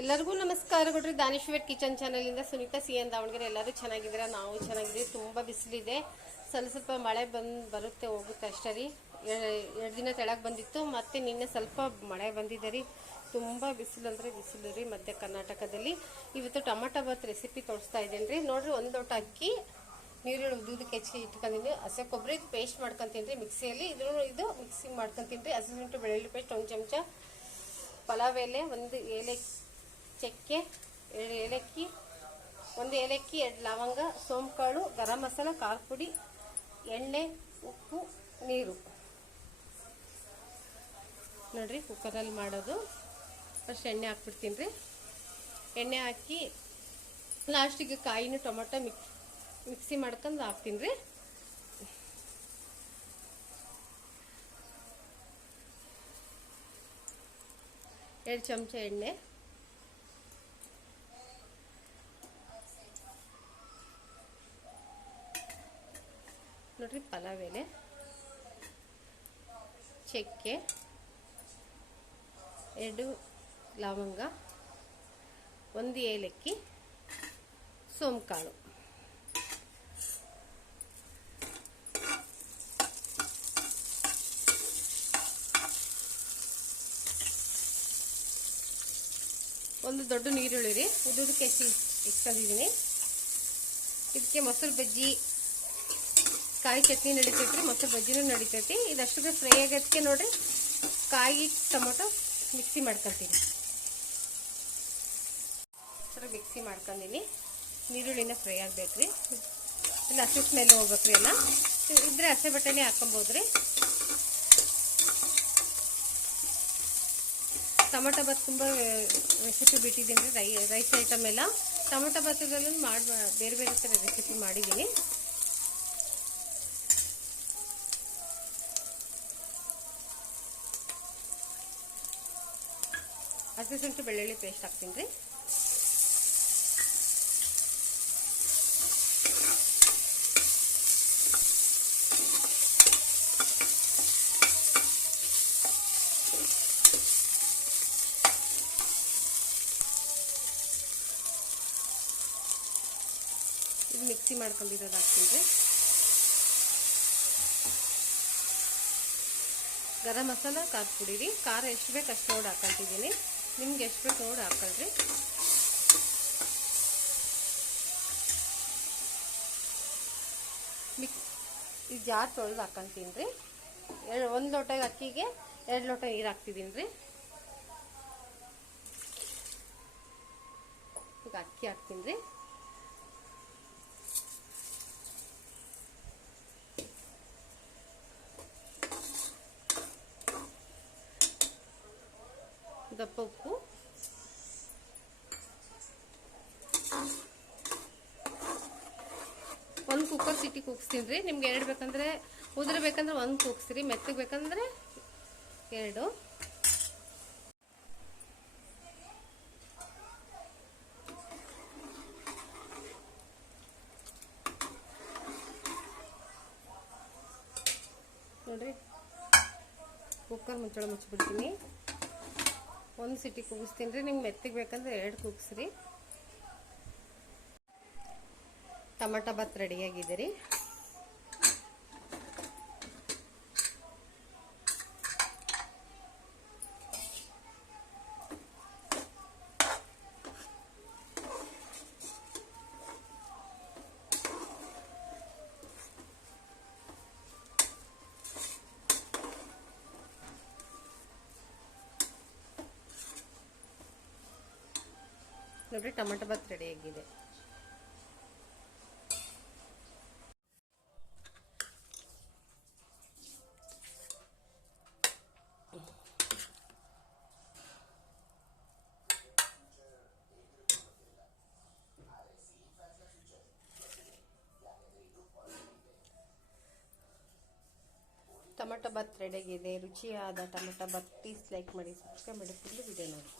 ಎಲ್ಲರಿಗೂ ನಮಸ್ಕಾರ ಕೊಡ್ರಿ. ದಾನೇಶ್ವರ್ ಕಿಚನ್ ಚಾನಲಿಂದ ಸುನೀತಾ, ಸಿ ಎನ್ ದಾವಣಗೆರೆ ಎಲ್ಲರೂ ಚೆನ್ನಾಗಿದ್ದೀರಾ? ನಾವು ಚೆನ್ನಾಗಿದ್ದೀವಿ. ತುಂಬ ಬಿಸಿಲಿದೆ. ಸ್ವಲ್ಪ ಸ್ವಲ್ಪ ಮಳೆ ಬಂದು ಬರುತ್ತೆ ಹೋಗುತ್ತೆ ಅಷ್ಟೇ ರೀ. ಎರಡು ದಿನ ತೆಳಗೆ ಬಂದಿತ್ತು. ಮತ್ತೆ ನಿನ್ನೆ ಸ್ವಲ್ಪ ಮಳೆ ಬಂದಿದೆ ರೀ. ತುಂಬ ಬಿಸಿಲು ಅಂದರೆ ಬಿಸಿಲು ರೀ ಮಧ್ಯ ಕರ್ನಾಟಕದಲ್ಲಿ. ಇವತ್ತು ಟೊಮಾಟೊ ಬಾತ್ ರೆಸಿಪಿ ತೋರಿಸ್ತಾ ಇದ್ದೀನಿ ರೀ. ನೋಡಿರಿ, ಒಂದು ಲೋಟ ಅಕ್ಕಿ, ನೀರುಳ್ಳಿ ಉದ್ದಕ್ಕೆ ಹೆಚ್ಚಿಗೆ ಇಟ್ಕೊಂಡಿದ್ದೀನಿ ಹಸಿ ಕೊಬ್ಬರಿ ಪೇಸ್ಟ್ ಮಾಡ್ಕೊತೀನಿ ರೀ ಮಿಕ್ಸಿಯಲ್ಲಿ. ಇದ್ರೂ ಇದು ಮಿಕ್ಸಿಂಗ್ ಮಾಡ್ಕೊತೀನಿ ರೀ. ಹಸಿ ಸುಂಟು ಬೆಳ್ಳುಳ್ಳಿ ಪೇಸ್ಟ್ ಒಂದು ಚಮಚ ಪಲಾವ್ ಎಲೆ, ಒಂದು ಏಲೆ ಚಕ್ಕೆ ಏಲಕ್ಕಿ, ಒಂದು ಏಲಕ್ಕಿ, ಎರಡು ಲವಂಗ ಸೋಂಕಾಳು ಗರಂ ಮಸಾಲ ಖಾರ ಪುಡಿ ಎಣ್ಣೆ, ಉಪ್ಪು, ನೀರು. ನೋಡ್ರಿ, ಕುಕ್ಕರಲ್ಲಿ ಮಾಡೋದು. ಫಸ್ಟ್ ಎಣ್ಣೆ ಹಾಕ್ಬಿಡ್ತೀನಿ ರೀ. ಎಣ್ಣೆ ಹಾಕಿ ಲಾಸ್ಟಿಗೆ ಕಾಯಿನೂ ಟೊಮೊಟೊ ಮಿಕ್ಸ್ ಮಿಕ್ಸಿ ಮಾಡ್ಕೊಂಡು ಹಾಕ್ತೀನಿ ರೀ. ಎರಡು ಚಮಚ ಎಣ್ಣೆ. ನೋಡ್ರಿ ಪಲಾವ್ ಎಲೆ ಚಕ್ಕೆ, ಎರಡು ಲವಂಗ, ಒಂದು ಏಲಕ್ಕಿ, ಸೋಂಕಾಳು. ಒಂದು ದೊಡ್ಡ ನೀರುಳ್ಳಿ ರೀ. ಉದ್ದುದಕ್ಕೆ ಹೆಚ್ಚಿ ಇಟ್ಕೊಂಡಿದ್ದೀನಿ ಇದಕ್ಕೆ ಮೊಸರು ಬಜ್ಜಿ ಕಾಯಿ ಚಟ್ನಿ ನಡಿತೈತ್ರಿ, ಮತ್ತು ಬಜ್ಜಿನೂ ನಡಿತೈತಿ. ಇದಷ್ಟು ಫ್ರೈ ಆಗೋದಕ್ಕೆ ನೋಡ್ರಿ, ಕಾಯಿ, ಟೊಮೊಟೊ ಮಿಕ್ಸಿ ಮಾಡ್ಕೊತೀನಿ. ಸರ ಮಿಕ್ಸಿ ಮಾಡ್ಕೊಂಡಿನಿ. ನೀರುಳ್ಳಿನ ಫ್ರೈ ಆಗಬೇಕ್ರಿ. ಇಲ್ಲ, ಹಸಿ ಸ್ಮೆಲ್ ಹೋಗ್ಬೇಕ್ರಿ ಎಲ್ಲ. ಇದ್ರೆ ಹಸಿ ಬಟ್ಟೆನೇ ಹಾಕೊಬೋದ್ರಿ ಟೊಮೊಟೊ ಬಾತ್ ತುಂಬ ರೆಸಿಪಿ ಬಿಟ್ಟಿದ್ದೀನಿ, ರೈ ರೈಸ್ ಐಟಮ್ ಎಲ್ಲ. ಟೊಮೊಟೊ ಭಾತದಲ್ಲೂ ಮಾಡಿ ಬೇರೆ ಬೇರೆ ಥರ ರೆಸಿಪಿ ಮಾಡಿದ್ದೀನಿ. ಹಸಿಶುಂಠಿ ಬೆಳ್ಳುಳ್ಳಿ ಪೇಸ್ಟ್ ಹಾಕ್ತೀನಿ ರೀ. ಇದು ಮಿಕ್ಸಿ ಮಾಡ್ಕೊಂಡಿರೋದು ಹಾಕ್ತೀನಿ ರೀ. ಗರಂ ಮಸಾಲ, ಖಾರ ಪುಡಿ ರೀ. ಖಾರ ಎಷ್ಟು ಬೇಕು ಅಷ್ಟು ನೋಡಿ ಹಾಕೊತಿದ್ದೀನಿ ನಿಮ್ಗೆ ಎಷ್ಟು ಬೇಕು ನೋಡಿ ಹಾಕಲ್ರಿ ಮಿಕ್ ಈ ಜಾರ್ ತೊಳೆದು ಹಾಕೊಂತೀನಿ ರೀ. ಎರಡು ಒಂದು ಲೋಟ ಅಕ್ಕಿಗೆ ಎರಡು ಲೋಟ ನೀರು ಹಾಕ್ತಿದ್ದೀನಿ ರೀ. ಈಗ ಅಕ್ಕಿ ಹಾಕ್ತೀನಿ ರೀ. ದಪ್ಪ ಉಪ್ಪು ಒಂದು ಕುಕ್ಕರ್ ಸಿಟಿ ಕೂಗಿಸ್ತೀನಿ ರೀ. ನಿಮ್ಗೆ ಎರಡು ಬೇಕಂದ್ರೆ ಉದ್ರೆ ಬೇಕಂದ್ರೆ ಒಂದು ಕೂಗಿಸ್ರಿ, ಮೆತ್ತಗೆ ಬೇಕಂದ್ರೆ ಎರಡು. ನೋಡ್ರಿ. ಕುಕ್ಕರ್ ಮುಚ್ಚಳ ಮುಚ್ಚಿಬಿಡ್ತೀನಿ. ಒಂದು ಸಿಟಿ ಕೂಗಿಸ್ತೀನಿ ರೀ ನಿಮ್ಗೆ ಮೆತ್ತಿಗೆ ಬೇಕಂದ್ರೆ ಎರಡು ಕೂಗಿಸ್ರಿ. ಟೊಮಟೊ ಬಾತ್ ರೆಡಿಯಾಗಿದೆ ರೀ ನೋಡ್ರಿ ಟೊಮೆಟೊ ಬಾತ್ ರೆಡಿ ಆಗಿದೆ. ಟೊಮೆಟೊ ಬಾತ್ ರೆಡಿಯಾಗಿದೆ ರುಚಿಯಾದ ಟೊಮೆಟೊ ಬಾತ್ ಪ್ಲೀಸ್ ಲೈಕ್ ಮಾಡಿ ಸಬ್ಸ್ಕ್ರೈಬ್ ಮಾಡಿ ಫುಲ್ಲು ವಿಡಿಯೋ ನೋಡಿ.